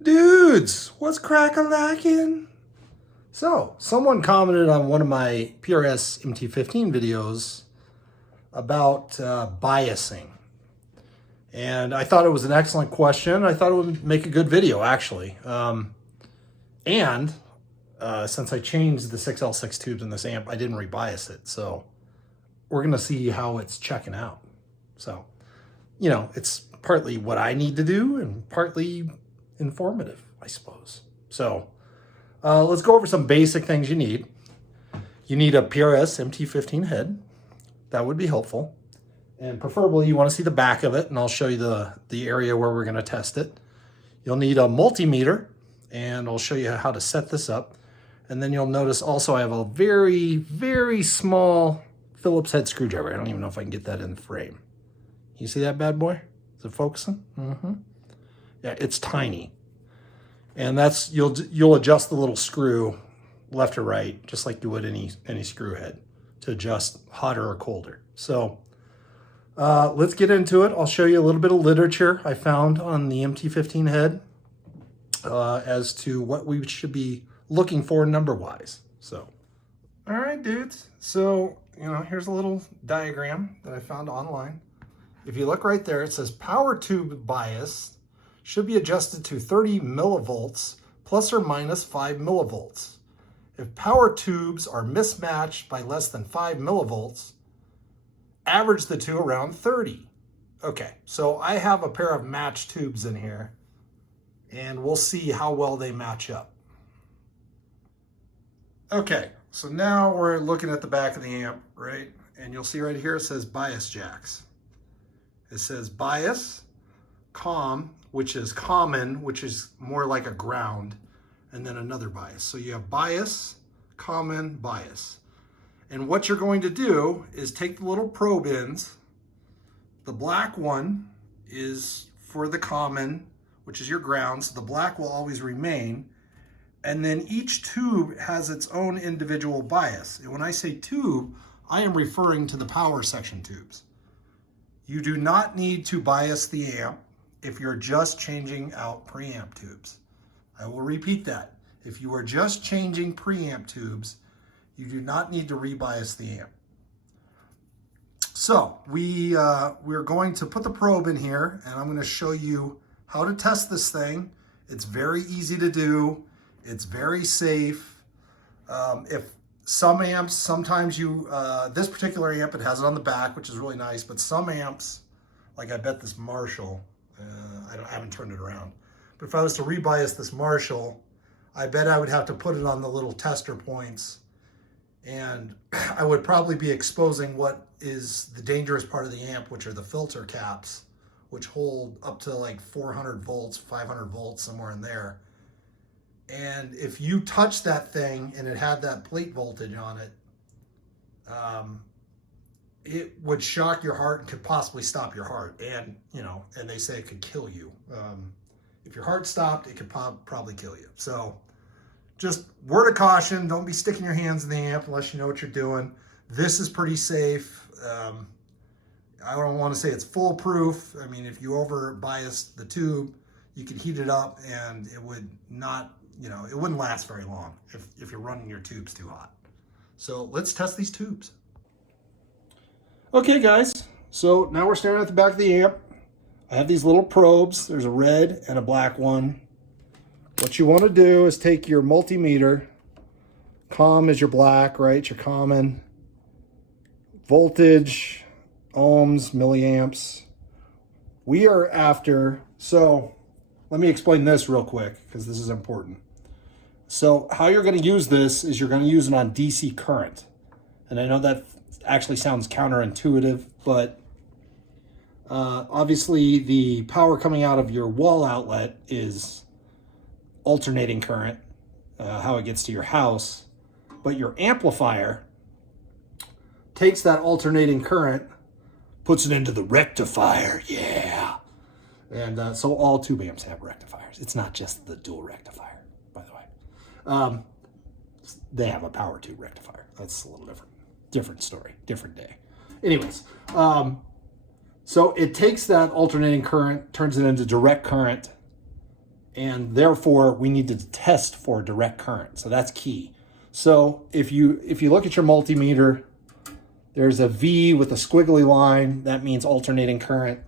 Dudes, what's crack-a-lackin'? So, someone commented on one of my PRS MT15 videos about biasing. And I thought it was an excellent question. I thought it would make a good video, actually. Since I changed the 6L6 tubes in this amp, I didn't rebias it. So, we're going to see how it's checking out. So, you know, it's partly what I need to do and partly informative, I suppose. So let's go over some basic things you need. You need a PRS MT15 head. That would be helpful. And preferably you want to see the back of it, and I'll show you the area where we're going to test it. You'll need a multimeter, and I'll show you how to set this up. And then you'll notice also I have a very, very small Phillips head screwdriver. I don't even know if I can get that in the frame. You see that bad boy? Is it focusing? Mm-hmm. Yeah, it's tiny. And that's, you'll adjust the little screw left or right, just like you would any screw head, to adjust hotter or colder. So let's get into it. I'll show you a little bit of literature I found on the MT15 head as to what we should be looking for number-wise. So, all right, dudes. So, here's a little diagram that I found online. If you look right there, it says power tube bias should be adjusted to 30 millivolts plus or minus 5 millivolts. If power tubes are mismatched by less than 5 millivolts, average the two around 30. Okay, so I have a pair of matched tubes in here, and we'll see how well they match up. Okay, so now we're looking at the back of the amp, right? And you'll see right here it says bias jacks. It says bias, COM, which is common, which is more like a ground, and then another bias. So you have bias, common, bias. And what you're going to do is take the little probe ends. The black one is for the common, which is your ground, so the black will always remain. And then each tube has its own individual bias. And when I say tube, I am referring to the power section tubes. You do not need to bias the amp if you're just changing out preamp tubes. I will repeat that. If you are just changing preamp tubes, you do not need to rebias the amp. So we're going to put the probe in here, and I'm going to show you how to test this thing. It's very easy to do. It's very safe. If some amps, sometimes this particular amp, it has it on the back, which is really nice, but some amps, like I bet this Marshall, I haven't turned it around, but if I was to rebias this Marshall, I bet I would have to put it on the little tester points, and I would probably be exposing what is the dangerous part of the amp, which are the filter caps, which hold up to like 400 volts, 500 volts, somewhere in there. And if you touch that thing and it had that plate voltage on it, it would shock your heart and could possibly stop your heart. And, and they say it could kill you. If your heart stopped, it could probably kill you. So just word of caution, don't be sticking your hands in the amp unless you know what you're doing. This is pretty safe. I don't want to say it's foolproof. I mean, if you over bias the tube, you could heat it up and it would not, it wouldn't last very long if you're running your tubes too hot. So let's test these tubes. Okay, guys. So now we're staring at the back of the amp. I have these little probes. There's a red and a black one. What you want to do is take your multimeter. COM is your black, right? Your common. Voltage, ohms, milliamps. We are after, so let me explain this real quick because this is important. So how you're going to use this is you're going to use it on DC current. And I know that actually sounds counterintuitive, but obviously the power coming out of your wall outlet is alternating current, how it gets to your house. But your amplifier takes that alternating current, puts it into the rectifier, yeah. And so all tube amps have rectifiers. It's not just the dual rectifier, by the way. They have a power tube rectifier. That's a little different story, different day. Anyways, so it takes that alternating current, turns it into direct current, and therefore we need to test for direct current. So that's key. So if you look at your multimeter, there's a V with a squiggly line, that means alternating current.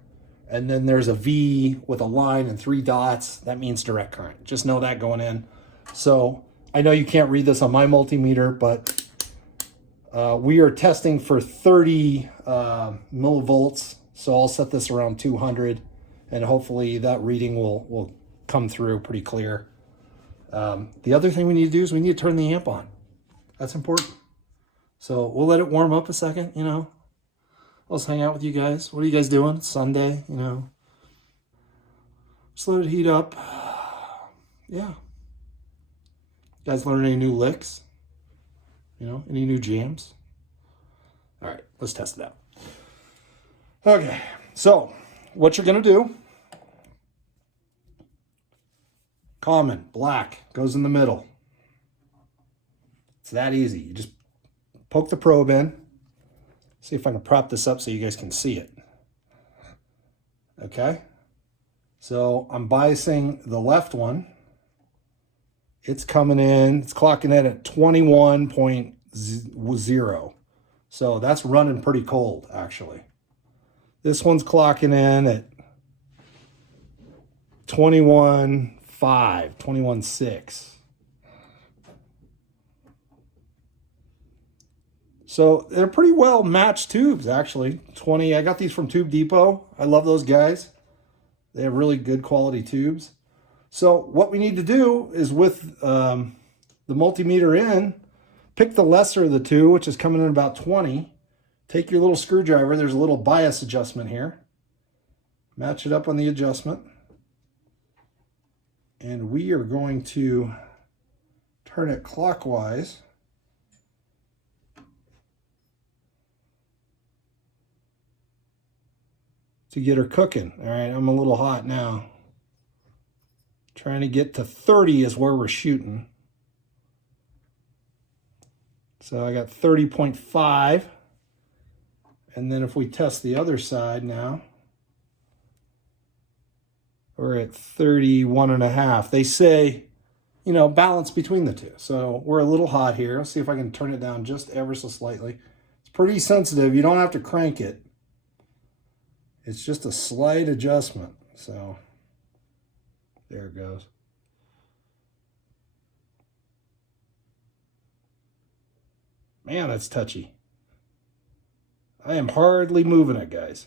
And then there's a V with a line and 3 dots, that means direct current. Just know that going in. So I know you can't read this on my multimeter, but we are testing for 30 millivolts. So I'll set this around 200, and hopefully that reading will come through pretty clear. The other thing we need to do is we need to turn the amp on. That's important. So we'll let it warm up a second, you know. Let's hang out with you guys. What are you guys doing? It's Sunday, you know. Just let it heat up. Yeah. You guys learn any new licks? You know, any new jams? All right, let's test it out. Okay, so what you're gonna do, common, black, goes in the middle. It's that easy. You just poke the probe in. See if I can prop this up so you guys can see it. Okay, so I'm biasing the left one. It's coming in, it's clocking in at 21.0. So that's running pretty cold, actually. This one's clocking in at 21.5, 21.6. So they're pretty well matched tubes, actually. 20, I got these from Tube Depot. I love those guys. They have really good quality tubes. So what we need to do is with the multimeter in, pick the lesser of the two, which is coming in about 20. Take your little screwdriver. There's a little bias adjustment here. Match it up on the adjustment. And we are going to turn it clockwise. To get her cooking. All right, I'm a little hot now. Trying to get to 30 is where we're shooting. So I got 30.5. And then if we test the other side now, we're at 31.5. They say, you know, balance between the two. So we're a little hot here. Let's see if I can turn it down just ever so slightly. It's pretty sensitive. You don't have to crank it. It's just a slight adjustment. So there it goes. Man, that's touchy. I am hardly moving it, guys.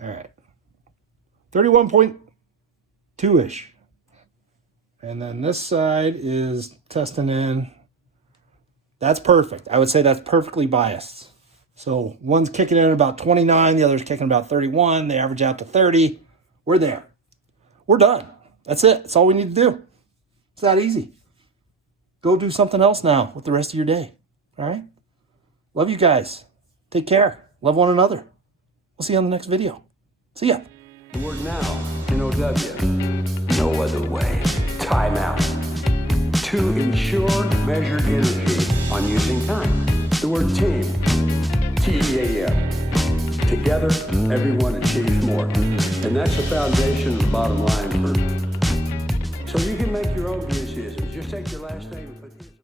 All right. 31.2-ish. And then this side is testing in. That's perfect. I would say that's perfectly biased. So one's kicking in at about 29, the other's kicking about 31. They average out to 30. We're there. We're done. That's it. That's all we need to do. It's that easy. Go do something else now with the rest of your day. All right? Love you guys. Take care. Love one another. We'll see you on the next video. See ya. The word now, N-O-W. No other way. Time out. To ensure measured energy on using time. The word team. T-E-A-M. Together, everyone achieves more. And that's the foundation of the bottom line for. So you can make your own decisions. Just take your last name.